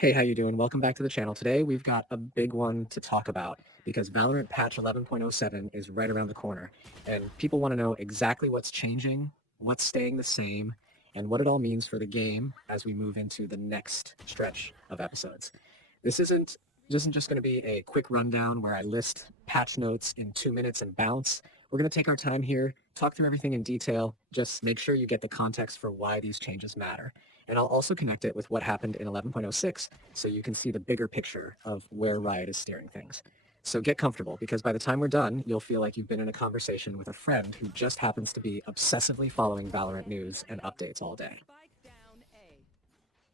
Hey, how you doing? Welcome back to the channel. Today we've got a big one to talk about because Valorant Patch 11.07 is right around the corner, and people want to know exactly what's changing, what's staying the same, and what it all means for the game as we move into the next stretch of episodes. This isn't just going to be a quick rundown where I list patch notes in 2 minutes and bounce. We're going to take our time here, talk through everything in detail, just make sure you get the context for why these changes matter. And I'll also connect it with what happened in 11.06 so you can see the bigger picture of where Riot is steering things. So get comfortable, because by the time we're done, you'll feel like you've been in a conversation with a friend who just happens to be obsessively following Valorant news and updates all day.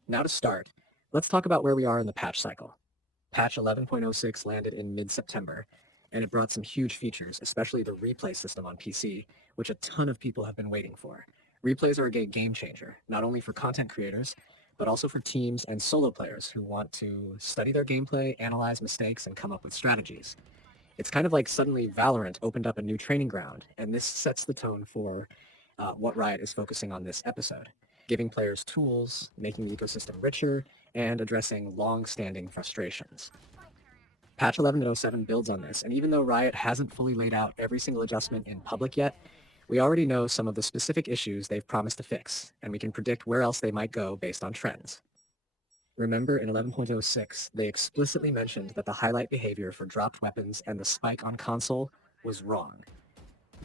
Now to start, let's talk about where we are in the patch cycle. Patch 11.06 landed in mid-September, and it brought some huge features, especially the replay system on PC, which a ton of people have been waiting for. Replays are a game changer, not only for content creators, but also for teams and solo players who want to study their gameplay, analyze mistakes, and come up with strategies. It's kind of like suddenly Valorant opened up a new training ground, and this sets the tone for what Riot is focusing on this episode, giving players tools, making the ecosystem richer, and addressing long-standing frustrations. Patch 11.07 builds on this, and even though Riot hasn't fully laid out every single adjustment in public yet, we already know some of the specific issues they've promised to fix, and we can predict where else they might go based on trends. Remember, in 11.06, they explicitly mentioned that the highlight behavior for dropped weapons and the spike on console was wrong.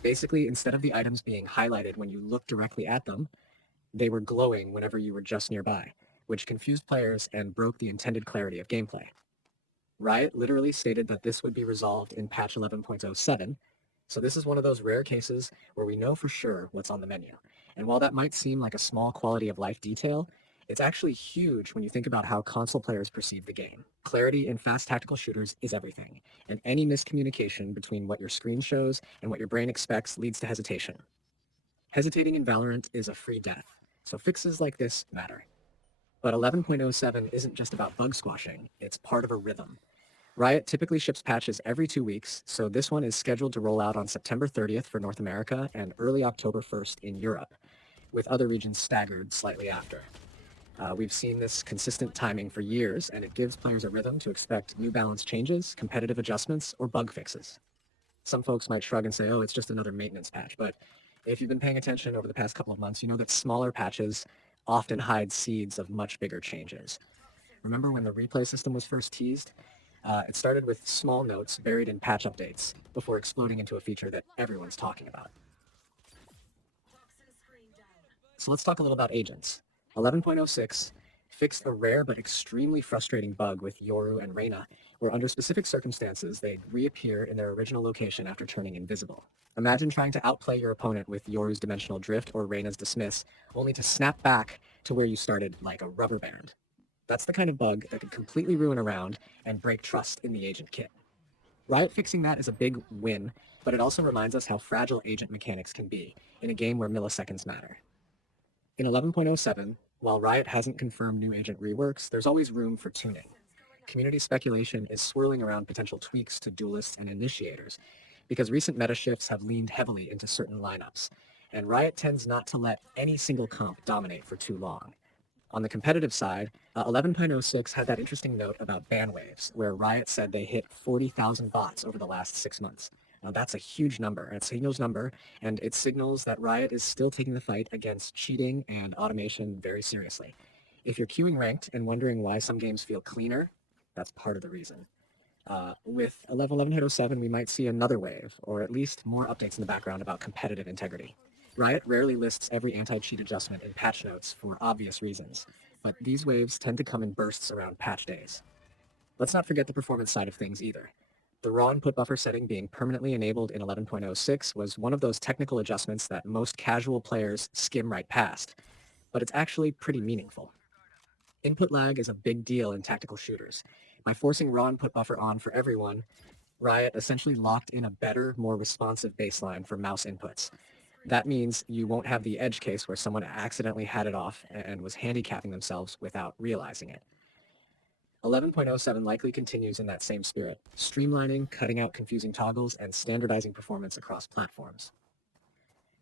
Basically, instead of the items being highlighted when you look directly at them, they were glowing whenever you were just nearby, which confused players and broke the intended clarity of gameplay. Riot literally stated that this would be resolved in patch 11.07, so this is one of those rare cases where we know for sure what's on the menu. And while that might seem like a small quality of life detail, it's actually huge when you think about how console players perceive the game. Clarity in fast tactical shooters is everything, and any miscommunication between what your screen shows and what your brain expects leads to hesitation. Hesitating in Valorant is a free death, so fixes like this matter. But 11.07 isn't just about bug squashing, it's part of a rhythm. Riot typically ships patches every 2 weeks, so this one is scheduled to roll out on September 30th for North America and early October 1st in Europe, with other regions staggered slightly after. We've seen this consistent timing for years, and it gives players a rhythm to expect new balance changes, competitive adjustments, or bug fixes. Some folks might shrug and say, oh, it's just another maintenance patch, but if you've been paying attention over the past couple of months, you know that smaller patches often hide seeds of much bigger changes. Remember when the replay system was first teased? It started with small notes buried in patch updates before exploding into a feature that everyone's talking about. So let's talk a little about agents. 11.06 fixed a rare but extremely frustrating bug with Yoru and Reyna, where under specific circumstances they'd reappear in their original location after turning invisible. Imagine trying to outplay your opponent with Yoru's dimensional drift or Reyna's dismiss, only to snap back to where you started like a rubber band. That's the kind of bug that could completely ruin a round and break trust in the agent kit. Riot fixing that is a big win, but it also reminds us how fragile agent mechanics can be in a game where milliseconds matter. In 11.07, while Riot hasn't confirmed new agent reworks, there's always room for tuning. Community speculation is swirling around potential tweaks to duelists and initiators, because recent meta shifts have leaned heavily into certain lineups, and Riot tends not to let any single comp dominate for too long. On the competitive side, 11.06 had that interesting note about ban waves, where Riot said they hit 40,000 bots over the last 6 months. Now that's a huge number, it's a huge number, and it signals that Riot is still taking the fight against cheating and automation very seriously. If you're queuing ranked and wondering why some games feel cleaner, that's part of the reason. With 11.07, we might see another wave, or at least more updates in the background about competitive integrity. Riot rarely lists every anti-cheat adjustment in patch notes for obvious reasons, but these waves tend to come in bursts around patch days. Let's not forget the performance side of things either. The raw input buffer setting being permanently enabled in 11.06 was one of those technical adjustments that most casual players skim right past, but it's actually pretty meaningful. Input lag is a big deal in tactical shooters. By forcing raw input buffer on for everyone, Riot essentially locked in a better, more responsive baseline for mouse inputs. That means you won't have the edge case where someone accidentally had it off and was handicapping themselves without realizing it. 11.07 likely continues in that same spirit, streamlining, cutting out confusing toggles, and standardizing performance across platforms.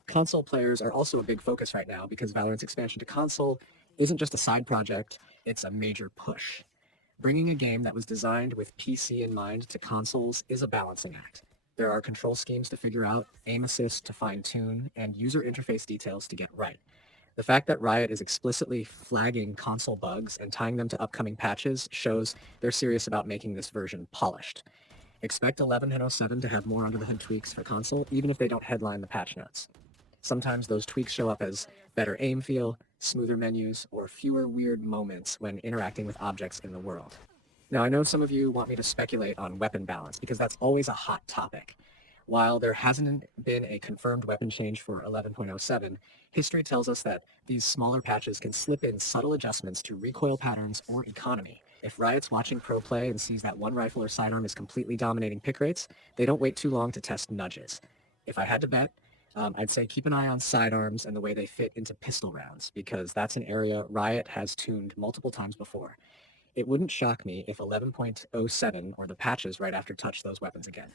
Console players are also a big focus right now because Valorant's expansion to console isn't just a side project, it's a major push. Bringing a game that was designed with PC in mind to consoles is a balancing act. There are control schemes to figure out, aim assist to fine-tune, and user interface details to get right. The fact that Riot is explicitly flagging console bugs and tying them to upcoming patches shows they're serious about making this version polished. Expect 11.07 to have more under-the-hood tweaks for console, even if they don't headline the patch notes. Sometimes those tweaks show up as better aim feel, smoother menus, or fewer weird moments when interacting with objects in the world. Now, I know some of you want me to speculate on weapon balance because that's always a hot topic. While there hasn't been a confirmed weapon change for 11.07, history tells us that these smaller patches can slip in subtle adjustments to recoil patterns or economy. If Riot's watching pro play and sees that one rifle or sidearm is completely dominating pick rates, they don't wait too long to test nudges. If I had to bet, I'd say keep an eye on sidearms and the way they fit into pistol rounds, because that's an area Riot has tuned multiple times before. It wouldn't shock me if 11.07 or the patches right after touch those weapons again.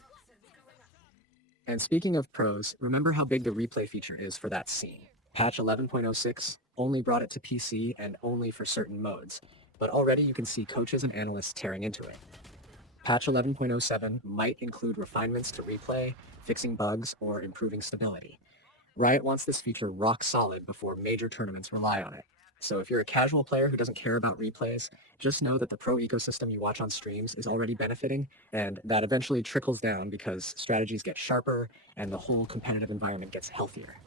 And speaking of pros, remember how big the replay feature is for that scene. Patch 11.06 only brought it to PC and only for certain modes, but already you can see coaches and analysts tearing into it. Patch 11.07 might include refinements to replay, fixing bugs, or improving stability. Riot wants this feature rock solid before major tournaments rely on it. So if you're a casual player who doesn't care about replays, just know that the pro ecosystem you watch on streams is already benefiting, and that eventually trickles down because strategies get sharper and the whole competitive environment gets healthier.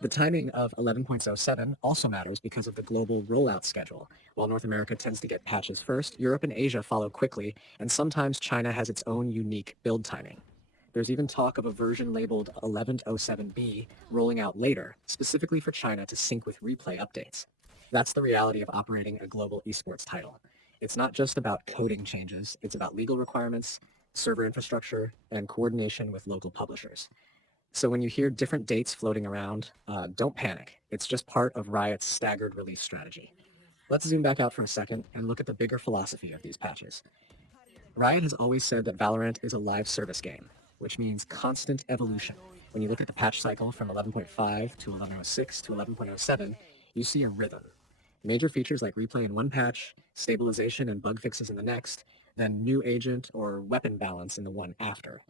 The timing of 11.07 also matters because of the global rollout schedule. While North America tends to get patches first, Europe and Asia follow quickly, and sometimes China has its own unique build timing. There's even talk of a version labeled 11.07b rolling out later, specifically for China to sync with replay updates. That's the reality of operating a global esports title. It's not just about coding changes, it's about legal requirements, server infrastructure, and coordination with local publishers. So when you hear different dates floating around, don't panic. It's just part of Riot's staggered release strategy. Let's zoom back out for a second and look at the bigger philosophy of these patches. Riot has always said that Valorant is a live service game, which means constant evolution. When you look at the patch cycle from 11.5 to 11.06 to 11.07, you see a rhythm. Major features like replay in one patch, stabilization and bug fixes in the next, then new agent or weapon balance in the one after.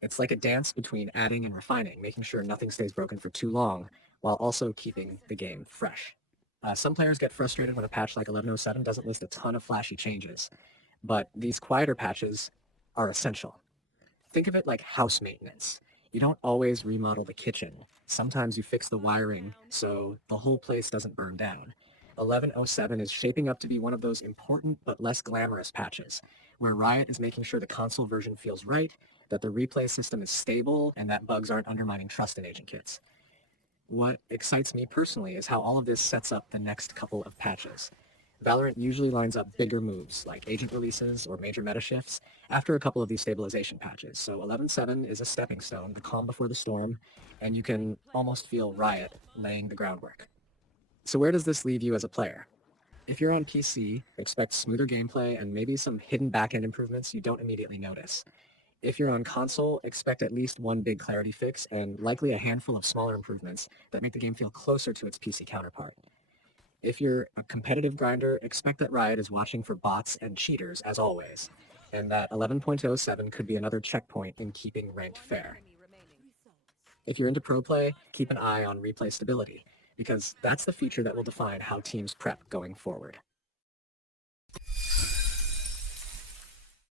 It's like a dance between adding and refining, making sure nothing stays broken for too long, while also keeping the game fresh. Some players get frustrated when a patch like 11.07 doesn't list a ton of flashy changes, but these quieter patches are essential. Think of it like house maintenance. You don't always remodel the kitchen. Sometimes you fix the wiring so the whole place doesn't burn down. 11.07 is shaping up to be one of those important but less glamorous patches, where Riot is making sure the console version feels right, that the replay system is stable, and that bugs aren't undermining trust in agent kits. What excites me personally is how all of this sets up the next couple of patches. Valorant usually lines up bigger moves, like agent releases or major meta shifts, after a couple of these stabilization patches. So 11.7 is a stepping stone, the calm before the storm, and you can almost feel Riot laying the groundwork. So where does this leave you as a player? If you're on PC, expect smoother gameplay and maybe some hidden backend improvements you don't immediately notice. If you're on console, expect at least one big clarity fix and likely a handful of smaller improvements that make the game feel closer to its PC counterpart. If you're a competitive grinder, expect that Riot is watching for bots and cheaters as always, and that 11.07 could be another checkpoint in keeping ranked fair. If you're into pro play, keep an eye on replay stability, because that's the feature that will define how teams prep going forward.